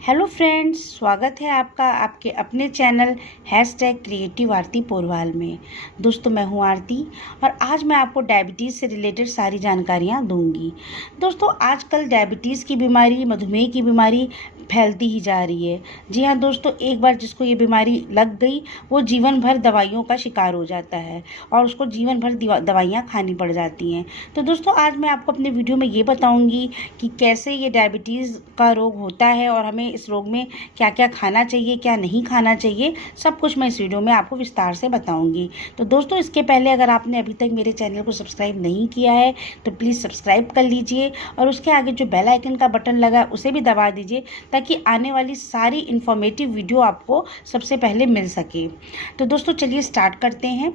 Hello friends, स्वागत है आपका आपके अपने चैनल #क्रिएटिव आरती पोरवाल में। दोस्तों, मैं हूं आरती और आज मैं आपको डायबिटीज़ से रिलेटेड सारी जानकारियां दूंगी। दोस्तों, आजकल डायबिटीज़ की बीमारी, मधुमेह की बीमारी फैलती ही जा रही है। जी हाँ दोस्तों, एक बार जिसको ये बीमारी लग गई वो जीवन भर दवाइयों का शिकार हो जाता है और उसको जीवन भर दवाइयाँ खानी पड़ जाती हैं। तो दोस्तों, आज मैं आपको अपने वीडियो में ये बताऊँगी कि कैसे ये डायबिटीज़ का रोग होता है और हमें इस रोग में क्या क्या खाना चाहिए, क्या नहीं खाना चाहिए, सब कुछ मैं इस वीडियो में आपको विस्तार से बताऊंगी। तो दोस्तों, इसके पहले अगर आपने अभी तक मेरे चैनल को सब्सक्राइब नहीं किया है तो प्लीज़ सब्सक्राइब कर लीजिए और उसके आगे जो बेल आइकन का बटन लगा उसे भी दबा दीजिए ताकि आने वाली सारी इन्फॉर्मेटिव वीडियो आपको सबसे पहले मिल सके। तो दोस्तों, चलिए स्टार्ट करते हैं।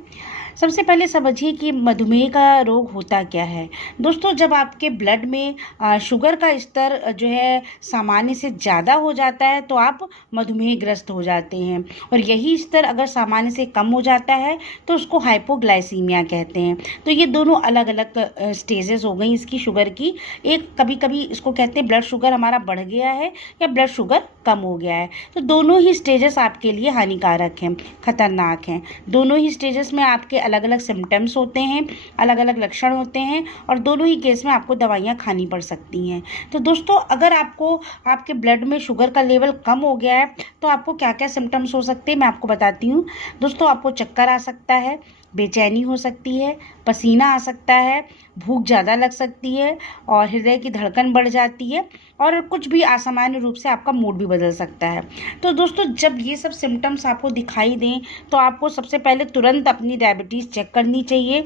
सबसे पहले समझिए कि मधुमेह का रोग होता क्या है। दोस्तों, जब आपके ब्लड में शुगर का स्तर जो है सामान्य से ज़्यादा हो जाता है तो आप मधुमेह ग्रस्त हो जाते हैं, और यही स्तर अगर सामान्य से कम हो जाता है तो उसको हाइपोग्लाइसीमिया कहते हैं। तो ये दोनों अलग अलग स्टेजेस हो गई इसकी शुगर की। एक कभी कभी इसको कहते हैं ब्लड शुगर हमारा बढ़ गया है या ब्लड शुगर कम हो गया है। तो दोनों ही स्टेजेस आपके लिए हानिकारक हैं, खतरनाक हैं। दोनों ही स्टेजेस में आपके अलग अलग सिम्टम्स होते हैं, अलग अलग लक्षण होते हैं और दोनों ही केस में आपको दवाइयाँ खानी पड़ सकती हैं। तो दोस्तों, अगर आपको आपके ब्लड में शुगर का लेवल कम हो गया है तो आपको क्या क्या सिम्टम्स हो सकते हैं मैं आपको बताती हूँ। दोस्तों, आपको चक्कर आ सकता है, बेचैनी हो सकती है, पसीना आ सकता है, भूख ज़्यादा लग सकती है और हृदय की धड़कन बढ़ जाती है और कुछ भी असामान्य रूप से आपका मूड भी बदल सकता है। तो दोस्तों, जब ये सब सिम्टम्स आपको दिखाई दें तो आपको सबसे पहले तुरंत अपनी डायबिटीज़ चेक करनी चाहिए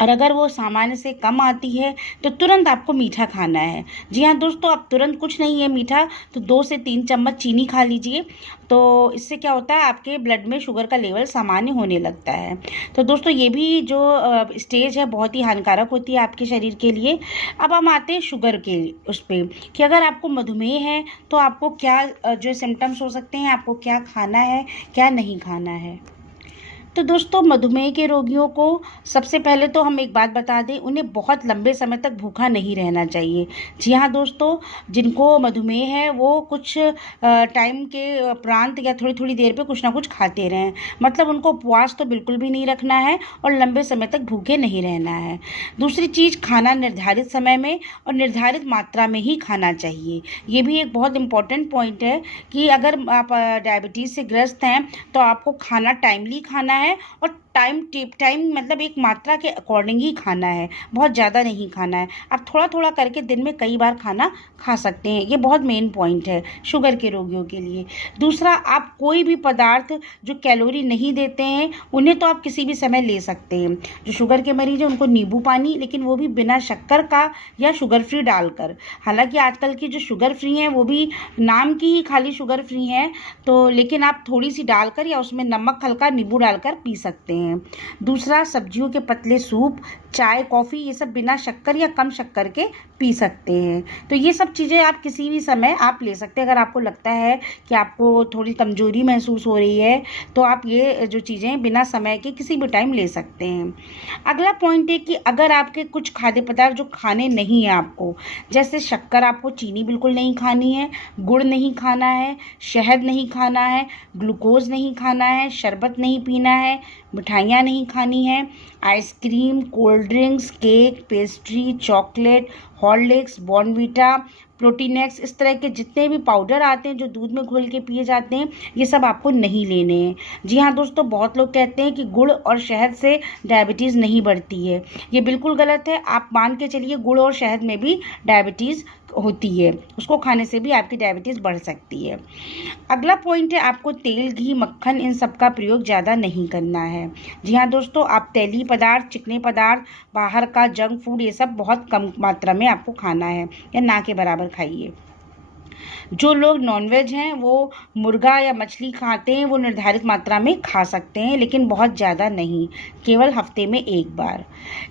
और अगर वो सामान्य से कम आती है तो तुरंत आपको मीठा खाना है। जी हाँ दोस्तों, अब तुरंत कुछ नहीं है मीठा, तो 2 से 3 चम्मच चीनी खा लीजिए। तो इससे क्या होता है, आपके ब्लड में शुगर का लेवल सामान्य होने लगता है। तो दोस्तों, ये भी जो स्टेज है बहुत ही हानिकारक होती है आपके शरीर के लिए। अब हम आते हैं शुगर के उस पर कि अगर आपको मधुमेह है तो आपको क्या जो सिम्टम्स हो सकते हैं, आपको क्या खाना है, क्या नहीं खाना है। तो दोस्तों, मधुमेह के रोगियों को सबसे पहले तो हम एक बात बता दें, उन्हें बहुत लंबे समय तक भूखा नहीं रहना चाहिए। जी हाँ दोस्तों, जिनको मधुमेह है वो कुछ टाइम के उपरांत या थोड़ी थोड़ी देर पे कुछ ना कुछ खाते रहें। मतलब उनको उपवास तो बिल्कुल भी नहीं रखना है और लंबे समय तक भूखे नहीं रहना है। दूसरी चीज़, खाना निर्धारित समय में और निर्धारित मात्रा में ही खाना चाहिए। ये भी एक बहुत इम्पॉर्टेंट पॉइंट है कि अगर आप डायबिटीज़ से ग्रस्त हैं तो आपको खाना टाइमली खाना है और टाइम मतलब एक मात्रा के अकॉर्डिंग ही खाना है, बहुत ज़्यादा नहीं खाना है। आप थोड़ा थोड़ा करके दिन में कई बार खाना खा सकते हैं। ये बहुत मेन पॉइंट है शुगर के रोगियों के लिए। दूसरा, आप कोई भी पदार्थ जो कैलोरी नहीं देते हैं उन्हें तो आप किसी भी समय ले सकते हैं। जो शुगर के मरीज हैं उनको नींबू पानी, लेकिन वो भी बिना शक्कर का या शुगर फ्री डालकर। हालांकि आजकल की जो शुगर फ्री हैं वो भी नाम की ही खाली शुगर फ्री हैं, तो लेकिन आप थोड़ी सी डालकर या उसमें नमक हल्का नींबू डालकर पी सकते हैं। दूसरा, सब्जियों के पतले सूप, चाय, कॉफ़ी, ये सब बिना शक्कर या कम शक्कर के पी सकते हैं। तो ये सब चीज़ें आप किसी भी समय आप ले सकते हैं। अगर आपको लगता है कि आपको थोड़ी कमज़ोरी महसूस हो रही है तो आप ये जो चीज़ें बिना समय के किसी भी टाइम ले सकते हैं। अगला पॉइंट है कि अगर आपके कुछ खाद्य पदार्थ जो खाने नहीं है आपको, जैसे शक्कर, आपको चीनी बिल्कुल नहीं खानी है, गुड़ नहीं खाना है, शहद नहीं खाना है, ग्लूकोज नहीं खाना है, शरबत नहीं पीना है, मिठाइयाँ नहीं खानी है, ice cream, cold drinks, cake, pastry, chocolate, Horlicks, Bournvita, Protinex, इस तरह के जितने भी पाउडर आते हैं जो दूध में घोल के पिए जाते हैं, ये सब आपको नहीं लेने हैं। जी हाँ दोस्तों, बहुत लोग कहते हैं कि गुड़ और शहद से डायबिटीज़ नहीं बढ़ती है। ये बिल्कुल गलत है। आप मान के चलिए गुड़ और शहद में भी डायबिटीज़ होती है, उसको खाने से भी आपकी डायबिटीज़ बढ़ सकती है। अगला पॉइंट है, आपको तेल, घी, मक्खन, इन सब का प्रयोग ज़्यादा नहीं करना है। जी हाँ दोस्तों, आप तैलीय पदार्थ, चिकने पदार्थ, बाहर का जंक फूड, ये सब बहुत कम मात्रा में आपको खाना है या ना के बराबर खाइए। जो लोग नॉनवेज हैं वो मुर्गा या मछली खाते हैं वो निर्धारित मात्रा में खा सकते हैं, लेकिन बहुत ज़्यादा नहीं, केवल हफ्ते में 1 बार।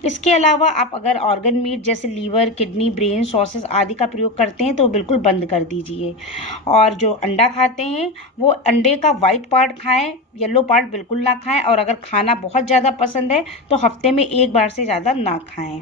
इसके अलावा आप अगर ऑर्गन मीट जैसे लीवर, किडनी, ब्रेन, सॉसेस आदि का प्रयोग करते हैं तो बिल्कुल बंद कर दीजिए। और जो अंडा खाते हैं वो अंडे का वाइट पार्ट खाएं, येलो पार्ट बिल्कुल ना खाएं, और अगर खाना बहुत ज़्यादा पसंद है तो हफ्ते में एक बार से ज़्यादा ना खाएं।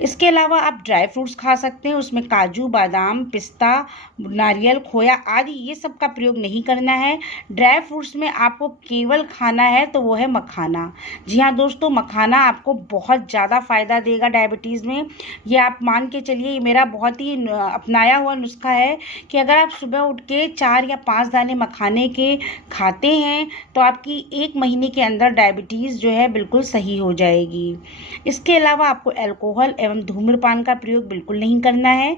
इसके अलावा आप ड्राई फ्रूट्स खा सकते हैं, उसमें काजू, बादाम, पिस्ता, नारियल, खोया आदि ये सब का प्रयोग नहीं करना है। ड्राई फ्रूट्स में आपको केवल खाना है तो वो है मखाना। जी हाँ दोस्तों, मखाना आपको बहुत ज़्यादा फ़ायदा देगा डायबिटीज़ में। ये आप मान के चलिए, ये मेरा बहुत ही अपनाया हुआ नुस्खा है कि अगर आप सुबह उठ के 4 या 5 दाने मखाने के खाते हैं तो आपकी 1 महीने के अंदर डायबिटीज़ जो है बिल्कुल सही हो जाएगी। इसके अलावा आपको अल्कोहल एवं धूम्रपान का प्रयोग बिल्कुल नहीं करना है।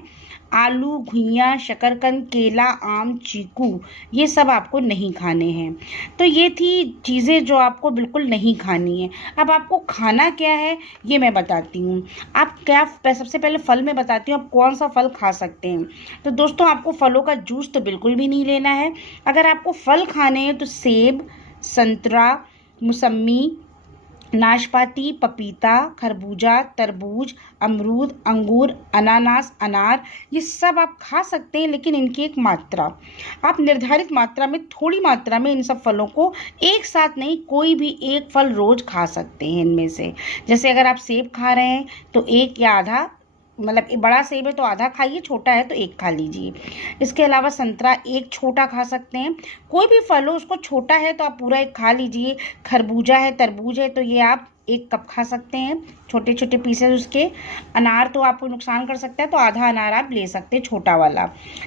आलू, घुइयाँ, शकरकंद, केला, आम, चीकू ये सब आपको नहीं खाने हैं। तो ये थी चीज़ें जो आपको बिल्कुल नहीं खानी है। अब आपको खाना क्या है ये मैं बताती हूँ। आप क्या, सबसे पहले फल में बताती हूँ आप कौन सा फल खा सकते हैं। तो दोस्तों, आपको फलों का जूस तो बिल्कुल भी नहीं लेना है। अगर आपको फल खाने हैं तो सेब, संतरा, मौसम्मी, नाशपाती, पपीता, खरबूजा, तरबूज, अमरूद, अंगूर, अनानास, अनार ये सब आप खा सकते हैं, लेकिन इनकी एक मात्रा, आप निर्धारित मात्रा में, थोड़ी मात्रा में इन सब फलों को एक साथ नहीं, कोई भी एक फल रोज खा सकते हैं इनमें से। जैसे अगर आप सेब खा रहे हैं तो एक या आधा, मतलब बड़ा सेब है तो आधा खाइए, छोटा है तो एक खा लीजिए। इसके अलावा संतरा एक छोटा खा सकते हैं। कोई भी फल हो उसको छोटा है तो आप पूरा एक खा लीजिए। खरबूजा है, तरबूज है तो ये आप 1 कप खा सकते हैं, छोटे छोटे पीसेस उसके। अनार तो आपको नुकसान कर सकता है तो आधा अनार आप ले सकते हैं, छोटा वाला,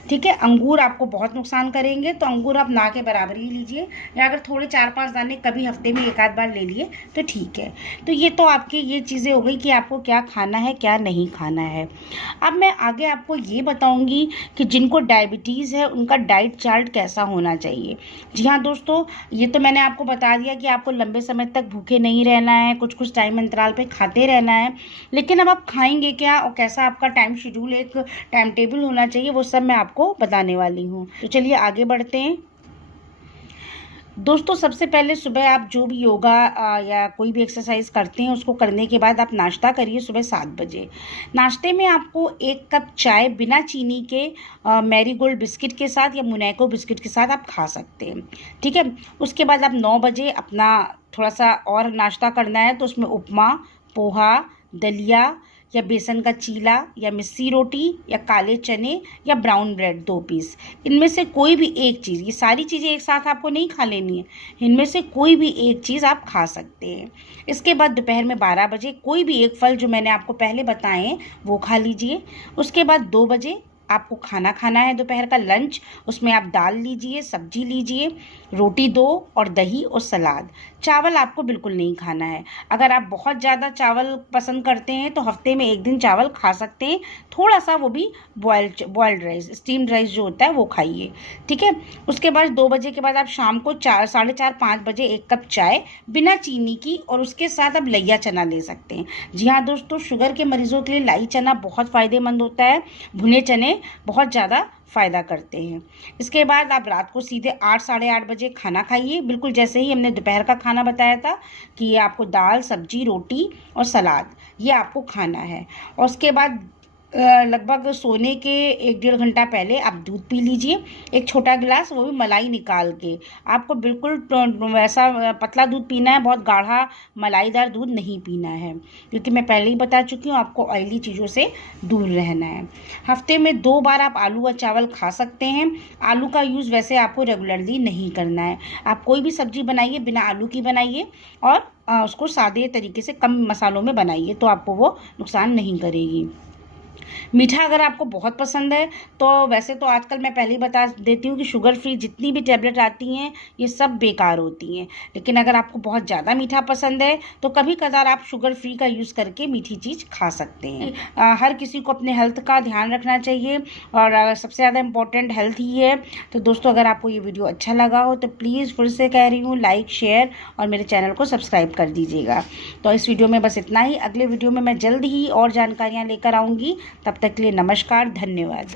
ठीक है। अंगूर आपको बहुत नुकसान करेंगे तो अंगूर आप ना के बराबर ही लीजिए, या अगर थोड़े 4-5 दाने कभी हफ्ते में 1 आध बार ले लिए तो ठीक है। तो ये तो आपकी ये चीज़ें हो गई कि आपको क्या खाना है क्या नहीं खाना है। अब मैं आगे आपको ये बताऊँगी कि जिनको डायबिटीज़ है उनका डाइट चार्ट कैसा होना चाहिए। जी हाँ दोस्तों, ये तो मैंने आपको बता दिया कि आपको लंबे समय तक भूखे नहीं रहना है, कुछ टाइम अंतराल पे खाते रहना है। लेकिन अब आप खाएंगे क्या और कैसा आपका टाइम शेड्यूल, एक टाइम टेबल होना चाहिए, वो सब मैं आपको बताने वाली हूँ। तो चलिए आगे बढ़ते हैं। दोस्तों, सबसे पहले सुबह आप जो भी योगा या कोई भी एक्सरसाइज करते हैं उसको करने के बाद आप नाश्ता करिए सुबह 7 बजे। नाश्ते में आपको 1 कप चाय बिना चीनी के मैरीगोल्ड बिस्किट के साथ या मुनैको बिस्किट के साथ आप खा सकते हैं, ठीक है। उसके बाद आप 9 बजे अपना थोड़ा सा और नाश्ता करना है तो उसमें उपमा, पोहा, दलिया या बेसन का चीला या मिस्सी रोटी या काले चने या ब्राउन ब्रेड 2 पीस, इनमें से कोई भी एक चीज़, ये सारी चीज़ें एक साथ आपको नहीं खा लेनी है, इनमें से कोई भी एक चीज़ आप खा सकते हैं। इसके बाद दोपहर में 12 बजे कोई भी एक फल जो मैंने आपको पहले बताए वो खा लीजिए। उसके बाद 2 बजे आपको खाना खाना है दोपहर का लंच, उसमें आप दाल लीजिए, सब्जी लीजिए, रोटी 2 और दही और सलाद। चावल आपको बिल्कुल नहीं खाना है। अगर आप बहुत ज़्यादा चावल पसंद करते हैं तो हफ्ते में 1 दिन चावल खा सकते हैं, थोड़ा सा वो भी बॉइल्ड राइस, स्टीम्ड राइस जो होता है वो खाइए, ठीक है। उसके बाद 2 बजे के बाद आप शाम को 4, 4:30, 5 बजे 1 कप चाय बिना चीनी की, और उसके साथ आप लैया चना ले सकते हैं। जी हाँ दोस्तों, शुगर के मरीजों के लिए लाई चना बहुत फ़ायदेमंद होता है, भुने चने बहुत ज़्यादा फ़ायदा करते हैं। इसके बाद आप रात को सीधे 8, साढ़े 8 बजे खाना खाइए, बिल्कुल जैसे ही हमने दोपहर का खाना बताया था कि आपको दाल, सब्जी, रोटी और सलाद ये आपको खाना है। और उसके बाद लगभग सोने के 1-1.5 घंटा पहले आप दूध पी लीजिए, एक छोटा गिलास, वो भी मलाई निकाल के। आपको बिल्कुल वैसा पतला दूध पीना है, बहुत गाढ़ा मलाईदार दूध नहीं पीना है, क्योंकि मैं पहले ही बता चुकी हूँ आपको ऑयली चीज़ों से दूर रहना है। हफ्ते में 2 बार आप आलू और चावल खा सकते हैं। आलू का यूज़ वैसे आपको रेगुलरली नहीं करना है। आप कोई भी सब्जी बनाइए बिना आलू की बनाइए, और उसको सादे तरीके से कम मसालों में बनाइए, तो आपको वो नुकसान नहीं करेगी। मीठा अगर आपको बहुत पसंद है तो वैसे तो आजकल मैं पहले ही बता देती हूँ कि शुगर फ्री जितनी भी टैबलेट आती हैं ये सब बेकार होती हैं, लेकिन अगर आपको बहुत ज़्यादा मीठा पसंद है तो कभी कदार आप शुगर फ्री का यूज़ करके मीठी चीज़ खा सकते हैं। हर किसी को अपने हेल्थ का ध्यान रखना चाहिए, और सबसे ज़्यादा इम्पोर्टेंट हेल्थ ही है। तो दोस्तों, अगर आपको ये वीडियो अच्छा लगा हो तो प्लीज़ फिर से कह रही हूँ, लाइक, शेयर और मेरे चैनल को सब्सक्राइब कर दीजिएगा। तो इस वीडियो में बस इतना ही। अगले वीडियो में मैं जल्द ही और जानकारियाँ लेकर आऊँगी। तब तक के लिए नमस्कार, धन्यवाद।